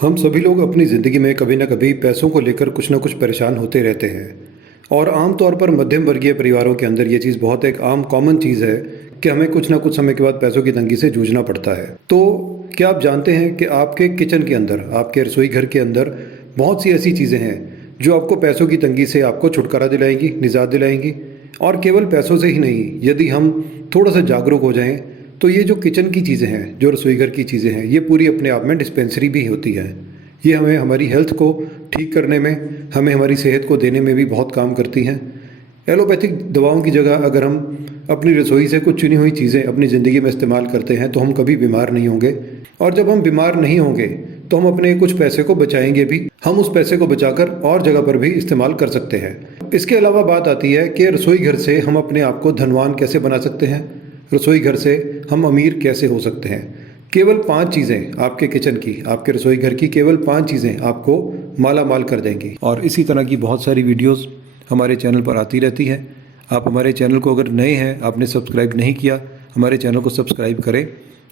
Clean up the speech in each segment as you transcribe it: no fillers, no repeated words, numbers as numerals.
हम सभी लोग अपनी ज़िंदगी में कभी ना कभी पैसों को लेकर कुछ ना कुछ परेशान होते रहते हैं। और आम तौर पर मध्यम वर्गीय परिवारों के अंदर ये चीज़ बहुत एक आम कॉमन चीज़ है कि हमें कुछ ना कुछ समय के बाद पैसों की तंगी से जूझना पड़ता है। तो क्या आप जानते हैं कि आपके किचन के अंदर, आपके रसोई घर के अंदर बहुत सी ऐसी चीज़ें हैं जो आपको पैसों की तंगी से आपको छुटकारा दिलाएंगी, निजात दिलाएंगी। और केवल पैसों से ही नहीं, यदि हम थोड़ा सा जागरूक हो जाएं तो ये जो किचन की चीज़ें हैं, जो रसोई घर की चीज़ें हैं, ये पूरी अपने आप में डिस्पेंसरी भी होती हैं। ये हमें हमारी हेल्थ को ठीक करने में, हमें हमारी सेहत को देने में भी बहुत काम करती हैं। एलोपैथिक दवाओं की जगह अगर हम अपनी रसोई से कुछ चुनी हुई चीज़ें अपनी ज़िंदगी में इस्तेमाल करते हैं तो हम कभी बीमार नहीं होंगे। और जब हम बीमार नहीं होंगे तो हम अपने कुछ पैसे को बचाएंगे भी। हम उस पैसे को बचाकर और जगह पर भी इस्तेमाल कर सकते हैं। इसके अलावा बात आती है कि रसोई घर से हम अपने आप को धनवान कैसे बना सकते हैं, रसोई घर से हम अमीर कैसे हो सकते हैं। केवल 5 चीज़ें आपके किचन की, आपके रसोई घर की केवल 5 चीज़ें आपको माला माल कर देंगी। और इसी तरह की बहुत सारी वीडियोस हमारे चैनल पर आती रहती हैं। आप हमारे चैनल को अगर नए हैं, आपने सब्सक्राइब नहीं किया, हमारे चैनल को सब्सक्राइब करें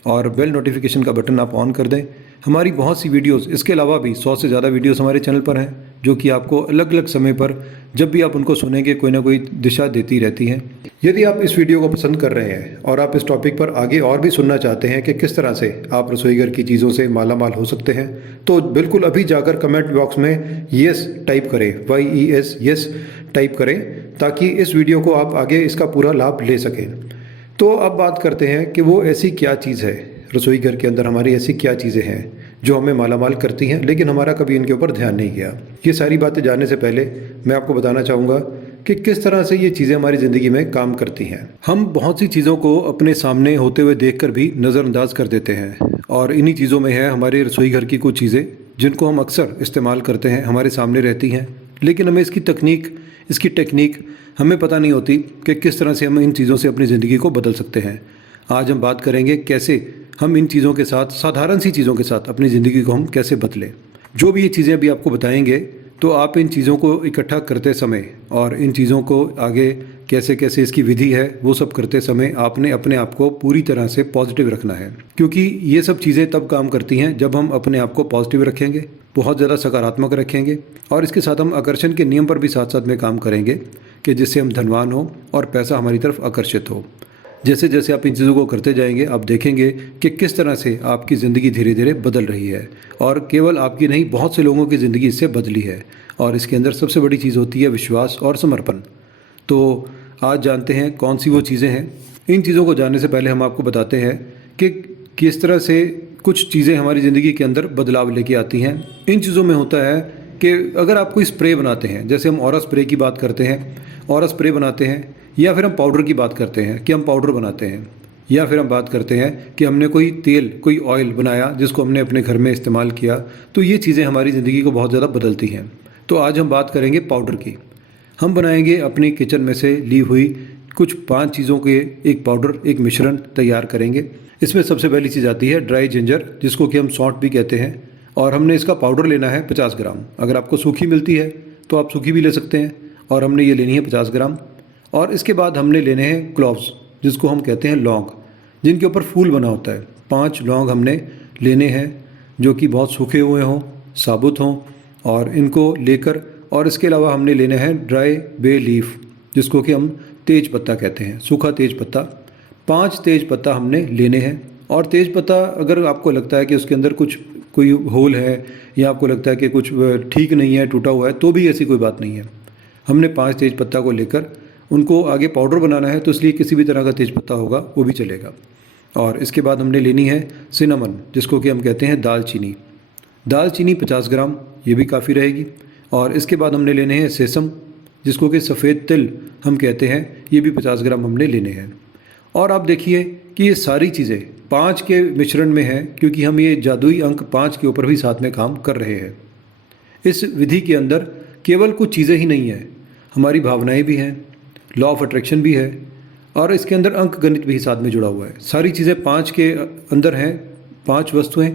और बेल नोटिफिकेशन का बटन आप ऑन कर दें। हमारी बहुत सी वीडियोस, इसके अलावा भी 100 से ज़्यादा वीडियोस हमारे चैनल पर हैं जो कि आपको अलग अलग समय पर जब भी आप उनको सुनेंगे कोई ना कोई दिशा देती रहती हैं। यदि आप इस वीडियो को पसंद कर रहे हैं और आप इस टॉपिक पर आगे और भी सुनना चाहते हैं कि किस तरह से आप रसोई घर की चीज़ों से माला माल हो सकते हैं, तो बिल्कुल अभी जाकर कमेंट बॉक्स में येस टाइप करें, YES येस टाइप करें, ताकि इस वीडियो को आप आगे इसका पूरा लाभ ले सकें। तो अब बात करते हैं कि वो ऐसी क्या चीज़ है, रसोई घर के अंदर हमारी ऐसी क्या चीज़ें हैं जो हमें मालामाल करती हैं लेकिन हमारा कभी इनके ऊपर ध्यान नहीं गया। ये सारी बातें जानने से पहले मैं आपको बताना चाहूँगा कि किस तरह से ये चीज़ें हमारी ज़िंदगी में काम करती हैं। हम बहुत सी चीज़ों को अपने सामने होते हुए देखकर भी नज़रअंदाज कर देते हैं और इन्हीं चीज़ों में है हमारे रसोई घर की कुछ चीज़ें जिनको हम अक्सर इस्तेमाल करते हैं, हमारे सामने रहती हैं, लेकिन हमें इसकी टेक्निक हमें पता नहीं होती कि किस तरह से हम इन चीज़ों से अपनी ज़िंदगी को बदल सकते हैं। आज हम बात करेंगे कैसे हम इन चीज़ों के साथ, साधारण सी चीज़ों के साथ अपनी ज़िंदगी को हम कैसे बदलें। जो भी ये चीज़ें अभी आपको बताएंगे तो आप इन चीज़ों को इकट्ठा करते समय और इन चीज़ों को आगे कैसे कैसे इसकी विधि है वो सब करते समय आपने अपने आप को पूरी तरह से पॉजिटिव रखना है, क्योंकि ये सब चीज़ें तब काम करती हैं जब हम अपने आप को पॉजिटिव रखेंगे, बहुत ज़्यादा सकारात्मक रखेंगे और इसके साथ हम आकर्षण के नियम पर भी साथ साथ में काम करेंगे कि जिससे हम धनवान हो और पैसा हमारी तरफ आकर्षित हो। जैसे जैसे आप इन चीज़ों को करते जाएंगे आप देखेंगे कि किस तरह से आपकी ज़िंदगी धीरे धीरे बदल रही है और केवल आपकी नहीं, बहुत से लोगों की ज़िंदगी इससे बदली है। और इसके अंदर सबसे बड़ी चीज़ होती है विश्वास और समर्पण। तो आज जानते हैं कौन सी वो चीज़ें हैं। इन चीज़ों को जानने से पहले हम आपको बताते हैं कि किस तरह से कुछ चीज़ें हमारी ज़िंदगी के अंदर बदलाव लेके आती हैं। इन चीज़ों में होता है कि अगर आप कोई स्प्रे बनाते हैं, जैसे हम ऑरा स्प्रे की बात करते हैं, ऑरा स्प्रे बनाते हैं, या फिर हम पाउडर की बात करते हैं कि हम पाउडर बनाते हैं, या फिर हम बात करते हैं कि हमने कोई तेल, कोई ऑयल बनाया जिसको हमने अपने घर में इस्तेमाल किया, तो ये चीज़ें हमारी ज़िंदगी को बहुत ज़्यादा बदलती हैं। तो आज हम बात करेंगे पाउडर की। हम बनाएंगे अपनी किचन में से ली हुई कुछ 5 चीज़ों के एक पाउडर, एक मिश्रण तैयार करेंगे। इसमें सबसे पहली चीज़ आती है ड्राई जिंजर, जिसको कि हम सौंठ भी कहते हैं, और हमने इसका पाउडर लेना है 50 ग्राम। अगर आपको सूखी मिलती है तो आप सूखी भी ले सकते हैं, और हमने ये लेनी है 50 ग्राम। और इसके बाद हमने लेने हैं क्लोव्स, जिसको हम कहते हैं लौंग, जिनके ऊपर फूल बना होता है। 5 लौंग हमने लेने हैं जो कि बहुत सूखे हुए हों, साबुत हों, और इनको लेकर, और इसके अलावा हमने लेने हैं ड्राई बे लीफ, जिसको कि हम तेज पत्ता कहते हैं, सूखा तेज पत्ता। 5 तेज पत्ता हमने लेने हैं। और तेज पत्ता अगर आपको लगता है कि उसके अंदर कोई होल है या आपको लगता है कि कुछ ठीक नहीं है, टूटा हुआ है, तो भी ऐसी कोई बात नहीं है। हमने 5 तेज पत्ता को लेकर उनको आगे पाउडर बनाना है, तो इसलिए किसी भी तरह का तेज पत्ता होगा वो भी चलेगा। और इसके बाद हमने लेनी है सिनेमन, जिसको कि हम कहते हैं दालचीनी। दालचीनी 50 ग्राम, ये भी काफ़ी रहेगी। और इसके बाद हमने लेने हैं सेसम, जिसको कि सफ़ेद तिल हम कहते हैं, ये भी 50 ग्राम हमने लेने हैं। और आप देखिए कि ये सारी चीज़ें 5 के मिश्रण में हैं, क्योंकि हम ये जादुई अंक 5 के ऊपर भी साथ में काम कर रहे हैं। इस विधि के अंदर केवल कुछ चीज़ें ही नहीं हैं, हमारी भावनाएं भी हैं, लॉ ऑफ अट्रैक्शन भी है, और इसके अंदर अंक गणित भी साथ में जुड़ा हुआ है। सारी चीज़ें 5 के अंदर हैं, 5 वस्तुएं,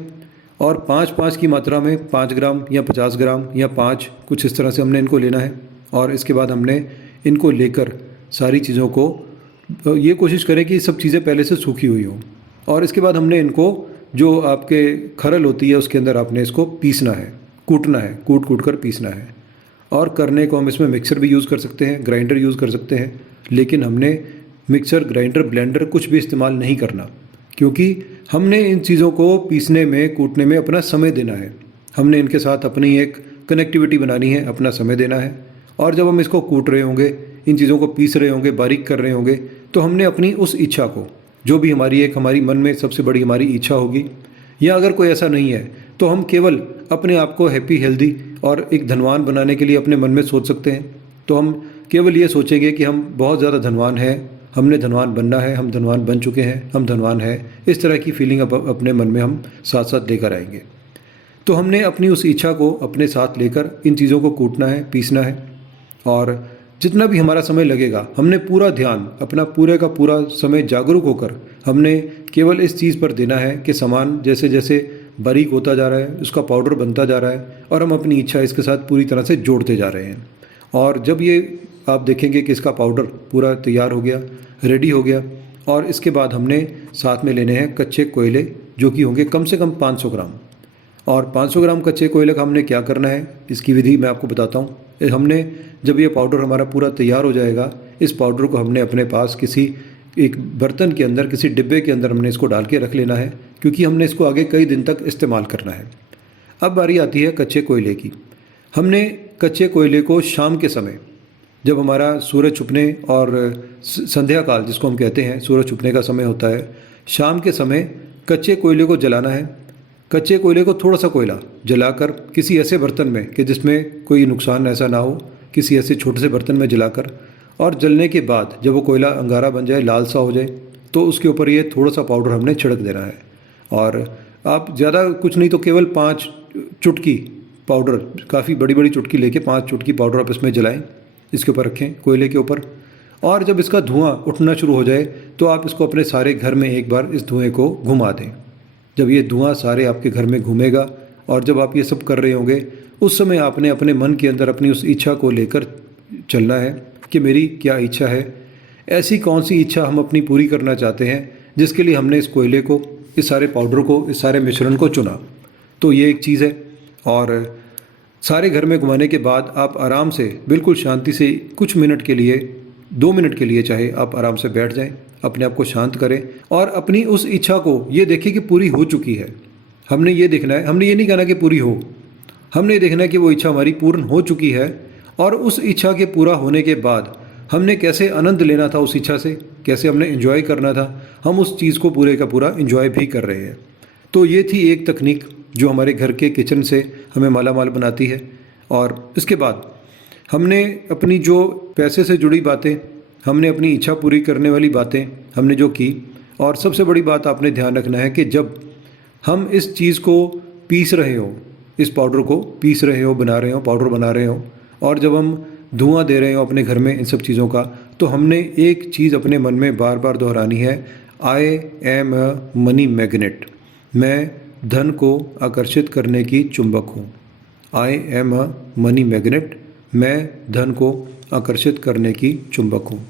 और 5-5 की मात्रा में 5 ग्राम या 50 ग्राम या 5, कुछ इस तरह से हमने इनको लेना है। और इसके बाद हमने इनको लेकर सारी चीज़ों को, ये कोशिश करें कि सब चीज़ें पहले से सूखी हुई हों, और इसके बाद हमने इनको जो आपके खरल होती है उसके अंदर आपने इसको पीसना है, कूटना है, कूट कूट कर पीसना है। और करने को हम इसमें मिक्सर भी यूज़ कर सकते हैं, ग्राइंडर यूज़ कर सकते हैं, लेकिन हमने मिक्सर, ग्राइंडर, ब्लेंडर कुछ भी इस्तेमाल नहीं करना, क्योंकि हमने इन चीज़ों को पीसने में, कूटने में अपना समय देना है। हमने इनके साथ अपनी एक कनेक्टिविटी बनानी है, अपना समय देना है। और जब हम इसको कूट रहे होंगे, इन चीज़ों को पीस रहे होंगे, बारीक कर रहे होंगे, तो हमने अपनी उस इच्छा को, जो भी हमारी मन में सबसे बड़ी हमारी इच्छा होगी, या अगर कोई ऐसा नहीं है तो हम केवल अपने आप को हैप्पी, हेल्दी और एक धनवान बनाने के लिए अपने मन में सोच सकते हैं। तो हम केवल ये सोचेंगे कि हम बहुत ज़्यादा धनवान हैं, हमने धनवान बनना है, हम धनवान बन चुके हैं, हम धनवान हैं। इस तरह की फीलिंग अपने मन में हम साथ साथ लेकर आएंगे। तो हमने अपनी उस इच्छा को अपने साथ लेकर इन चीज़ों को कूटना है, पीसना है, और जितना भी हमारा समय लगेगा हमने पूरा ध्यान, अपना पूरे का पूरा समय जागरूक होकर हमने केवल इस चीज़ पर देना है कि सामान जैसे जैसे बारीक होता जा रहा है, उसका पाउडर बनता जा रहा है, और हम अपनी इच्छा इसके साथ पूरी तरह से जोड़ते जा रहे हैं। और जब ये आप देखेंगे कि इसका पाउडर पूरा तैयार हो गया, रेडी हो गया, और इसके बाद हमने साथ में लेने हैं कच्चे कोयले, जो कि होंगे कम से कम 500 ग्राम। और 500 ग्राम कच्चे कोयले का हमने क्या करना है, इसकी विधि मैं आपको बताता हूँ। हमने जब ये पाउडर हमारा पूरा तैयार हो जाएगा, इस पाउडर को हमने अपने पास किसी एक बर्तन के अंदर, किसी डिब्बे के अंदर हमने इसको डाल के रख लेना है, क्योंकि हमने इसको आगे कई दिन तक इस्तेमाल करना है। अब बारी आती है कच्चे कोयले की। हमने कच्चे कोयले को शाम के समय, जब हमारा सूरज छुपने और संध्या काल जिसको हम कहते हैं, सूरज छुपने का समय होता है, शाम के समय कच्चे कोयले को जलाना है। कच्चे कोयले को, थोड़ा सा कोयला जलाकर किसी ऐसे बर्तन में कि जिसमें कोई नुकसान ऐसा ना हो, किसी ऐसे छोटे से बर्तन में जलाकर, और जलने के बाद जब वो कोयला अंगारा बन जाए, लाल सा हो जाए, तो उसके ऊपर ये थोड़ा सा पाउडर हमने छिड़क देना है। और आप ज़्यादा कुछ नहीं तो केवल 5 चुटकी पाउडर, काफ़ी बड़ी बड़ी चुटकी लेके 5 चुटकी पाउडर आप इसमें जलाएं, इसके ऊपर रखें, कोयले के ऊपर। और जब इसका धुआं उठना शुरू हो जाए तो आप इसको अपने सारे घर में एक बार इस धुएँ को घुमा दें। जब ये धुआं सारे आपके घर में घूमेगा, और जब आप ये सब कर रहे होंगे, उस समय आपने अपने मन के अंदर अपनी उस इच्छा को लेकर चलना है कि मेरी क्या इच्छा है, ऐसी कौन सी इच्छा हम अपनी पूरी करना चाहते हैं जिसके लिए हमने इस कोयले को, इस सारे पाउडर को, इस सारे मिश्रण को चुना। तो ये एक चीज़ है। और सारे घर में घुमाने के बाद आप आराम से, बिल्कुल शांति से, कुछ मिनट के लिए, 2 मिनट के लिए चाहे, आप आराम से बैठ जाएं, अपने आप को शांत करें, और अपनी उस इच्छा को ये देखें कि पूरी हो चुकी है। हमने ये देखना है, हमने ये नहीं कहना कि पूरी हो, हमने ये देखना है कि वो इच्छा हमारी पूर्ण हो चुकी है। और उस इच्छा के पूरा होने के बाद हमने कैसे आनंद लेना था उस इच्छा से, कैसे हमने एंजॉय करना था, हम उस चीज़ को पूरे का पूरा एंजॉय भी कर रहे हैं। तो ये थी एक तकनीक जो हमारे घर के किचन से हमें मालामाल बनाती है। और इसके बाद हमने अपनी जो पैसे से जुड़ी बातें, हमने अपनी इच्छा पूरी करने वाली बातें हमने जो की, और सबसे बड़ी बात आपने ध्यान रखना है कि जब हम इस चीज़ को पीस रहे हो, इस पाउडर को पीस रहे हो, बना रहे हो, पाउडर बना रहे हो, और जब हम धुआं दे रहे हो अपने घर में इन सब चीज़ों का, तो हमने एक चीज़ अपने मन में बार बार दोहरानी है, I am a money magnet. मैं धन को आकर्षित करने की चुंबक हूँ। I am a money magnet, मैं धन को आकर्षित करने की चुंबक हूँ।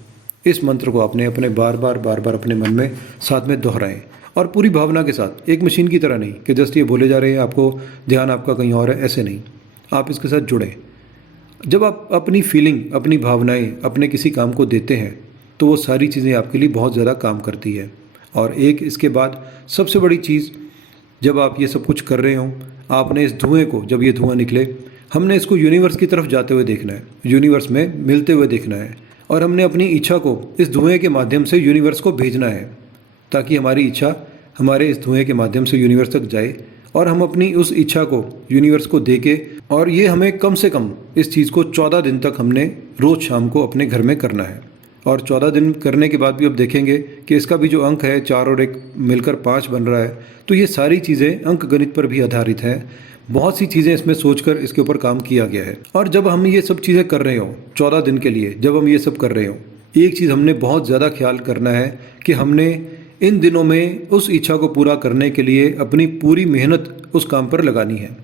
इस मंत्र को आपने अपने बार बार अपने मन में साथ में दोहराएं, और पूरी भावना के साथ, एक मशीन की तरह नहीं कि जस्ट ये बोले जा रहे हैं, आपको ध्यान आपका कहीं और है, ऐसे नहीं। आप इसके साथ जुड़ें। जब आप अपनी फीलिंग, अपनी भावनाएं अपने किसी काम को देते हैं, तो वो सारी चीज़ें आपके लिए बहुत ज़्यादा काम करती है। और एक इसके बाद सबसे बड़ी चीज़, जब आप ये सब कुछ कर रहे हों, आपने इस धुएँ को, जब ये धुआं निकले, हमने इसको यूनिवर्स की तरफ जाते हुए देखना है, यूनिवर्स में मिलते हुए देखना है, और हमने अपनी इच्छा को इस धुएँ के माध्यम से यूनिवर्स को भेजना है, ताकि हमारी इच्छा हमारे इस धुएँ के माध्यम से यूनिवर्स तक जाए, और हम अपनी उस इच्छा को यूनिवर्स को दे के, और ये हमें कम से कम इस चीज़ को 14 दिन तक हमने रोज़ शाम को अपने घर में करना है। और 14 दिन करने के बाद भी अब देखेंगे कि इसका भी जो अंक है 4 और 1 मिलकर 5 बन रहा है। तो ये सारी चीज़ें अंक गणित पर भी आधारित हैं। बहुत सी चीज़ें इसमें सोचकर इसके ऊपर काम किया गया है। और जब हम ये सब चीज़ें कर रहे हो 14 दिन के लिए, जब हम ये सब कर रहे हो, एक चीज़ हमने बहुत ज़्यादा ख्याल करना है कि हमने इन दिनों में उस इच्छा को पूरा करने के लिए अपनी पूरी मेहनत उस काम पर लगानी है।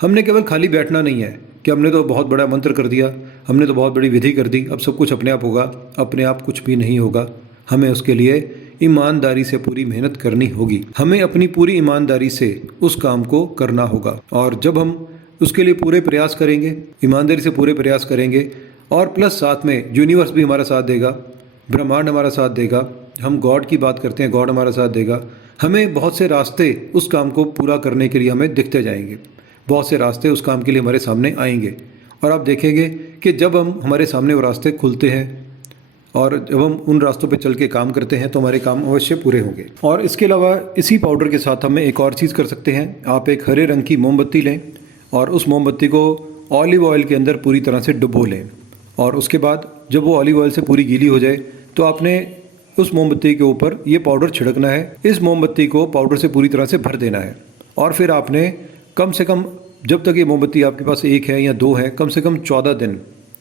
हमने केवल खाली बैठना नहीं है कि हमने तो बहुत बड़ा मंत्र कर दिया, हमने तो बहुत बड़ी विधि कर दी, अब सब कुछ अपने आप होगा। अपने आप कुछ भी नहीं होगा। हमें उसके लिए ईमानदारी से पूरी मेहनत करनी होगी। हमें अपनी पूरी ईमानदारी से उस काम को करना होगा और जब हम उसके लिए पूरे प्रयास करेंगे, ईमानदारी से पूरे प्रयास करेंगे और प्लस साथ में यूनिवर्स भी हमारा साथ देगा, ब्रह्मांड हमारा साथ देगा, हम गॉड की बात करते हैं, गॉड हमारा साथ देगा। हमें बहुत से रास्ते उस काम को पूरा करने के लिए हमें दिखते जाएंगे, बहुत से रास्ते उस काम के लिए हमारे सामने आएंगे और आप देखेंगे कि जब हम हमारे सामने वो रास्ते खुलते हैं और जब हम उन रास्तों पे चल के काम करते हैं तो हमारे काम अवश्य पूरे होंगे। और इसके अलावा इसी पाउडर के साथ हमें एक और चीज़ कर सकते हैं। आप एक हरे रंग की मोमबत्ती लें और उस मोमबत्ती को ऑलिव ऑयल के अंदर पूरी तरह से डुबो लें और उसके बाद जब वो ऑलिव ऑयल से पूरी गीली हो जाए तो आपने उस मोमबत्ती के ऊपर ये पाउडर छिड़कना है। इस मोमबत्ती को पाउडर से पूरी तरह से भर देना है और फिर आपने कम से कम, जब तक ये मोमबत्ती आपके पास एक है या दो है, कम से कम 14 दिन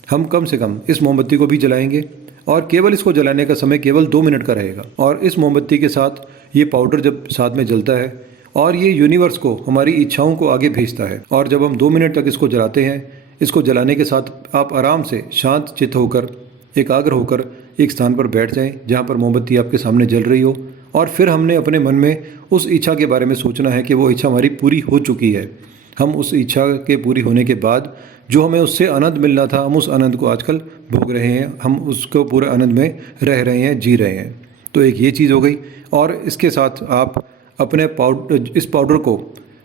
हम कम से कम इस मोमबत्ती को भी जलाएंगे और केवल इसको जलाने का समय केवल 2 मिनट का रहेगा। और इस मोमबत्ती के साथ ये पाउडर जब साथ में जलता है और ये यूनिवर्स को, हमारी इच्छाओं को आगे भेजता है और जब हम 2 मिनट तक इसको जलाते हैं, इसको जलाने के साथ आप आराम से शांत चित्त होकर, एकाग्र होकर एक स्थान पर बैठ जाएं जहां पर मोमबत्ती आपके सामने जल रही हो और फिर हमने अपने मन में उस इच्छा के बारे में सोचना है कि वो इच्छा हमारी पूरी हो चुकी है। हम उस इच्छा के पूरी होने के बाद जो हमें उससे आनंद मिलना था, हम उस आनंद को आजकल भोग रहे हैं, हम उसको पूरे आनंद में रह रहे हैं, जी रहे हैं। तो एक ये चीज़ हो गई और इसके साथ आप अपने इस पाउडर को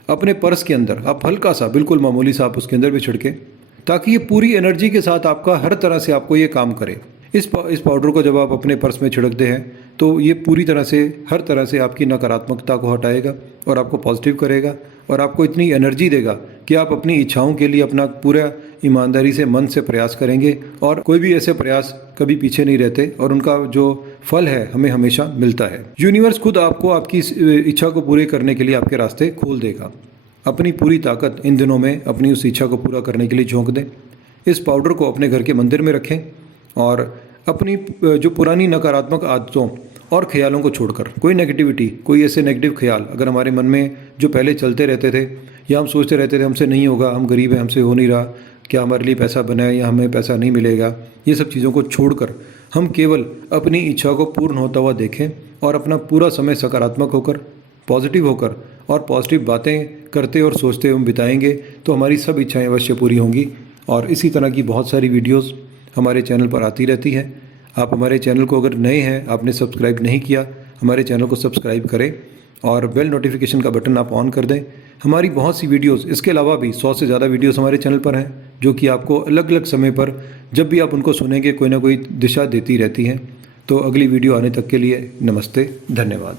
अपने पर्स के अंदर आप हल्का सा, बिल्कुल मामूली सा आप उसके अंदर भी छिड़कें ताकि ये पूरी एनर्जी के साथ आपका हर तरह से आपको ये काम करे। इस पाउडर को जब आप अपने पर्स में छिड़कते हैं तो ये पूरी तरह से, हर तरह से आपकी नकारात्मकता को हटाएगा और आपको पॉजिटिव करेगा और आपको इतनी एनर्जी देगा कि आप अपनी इच्छाओं के लिए अपना पूरा ईमानदारी से, मन से प्रयास करेंगे और कोई भी ऐसे प्रयास कभी पीछे नहीं रहते और उनका जो फल है हमें हमेशा मिलता है। यूनिवर्स खुद आपको आपकी इच्छा को पूरे करने के लिए आपके रास्ते खोल देगा। अपनी पूरी ताकत इन दिनों में अपनी उस इच्छा को पूरा करने के लिए झोंक दें। इस पाउडर को अपने घर के मंदिर में रखें और अपनी जो पुरानी नकारात्मक आदतों और ख्यालों को छोड़कर, कोई नेगेटिविटी, कोई ऐसे नेगेटिव ख्याल अगर हमारे मन में जो पहले चलते रहते थे या हम सोचते रहते थे हमसे नहीं होगा, हम गरीब हैं, हमसे हो नहीं रहा, क्या हमारे लिए पैसा बना है या हमें पैसा नहीं मिलेगा, ये सब चीज़ों को छोड़कर हम केवल अपनी इच्छा को पूर्ण होता हुआ देखें और अपना पूरा समय सकारात्मक होकर, पॉजिटिव होकर और पॉजिटिव बातें करते और सोचते हम बिताएंगे तो हमारी सब इच्छाएं अवश्य पूरी होंगी। और इसी तरह की बहुत सारी वीडियोस हमारे चैनल पर आती रहती हैं। आप हमारे चैनल को अगर नए हैं, आपने सब्सक्राइब नहीं किया, हमारे चैनल को सब्सक्राइब करें और बेल नोटिफिकेशन का बटन आप ऑन कर दें। हमारी बहुत सी वीडियोस, इसके अलावा भी 100 से ज़्यादा वीडियोस हमारे चैनल पर हैं जो कि आपको अलग अलग समय पर जब भी आप उनको सुनेंगे कोई ना कोई दिशा देती रहती हैं। तो अगली वीडियो आने तक के लिए नमस्ते, धन्यवाद।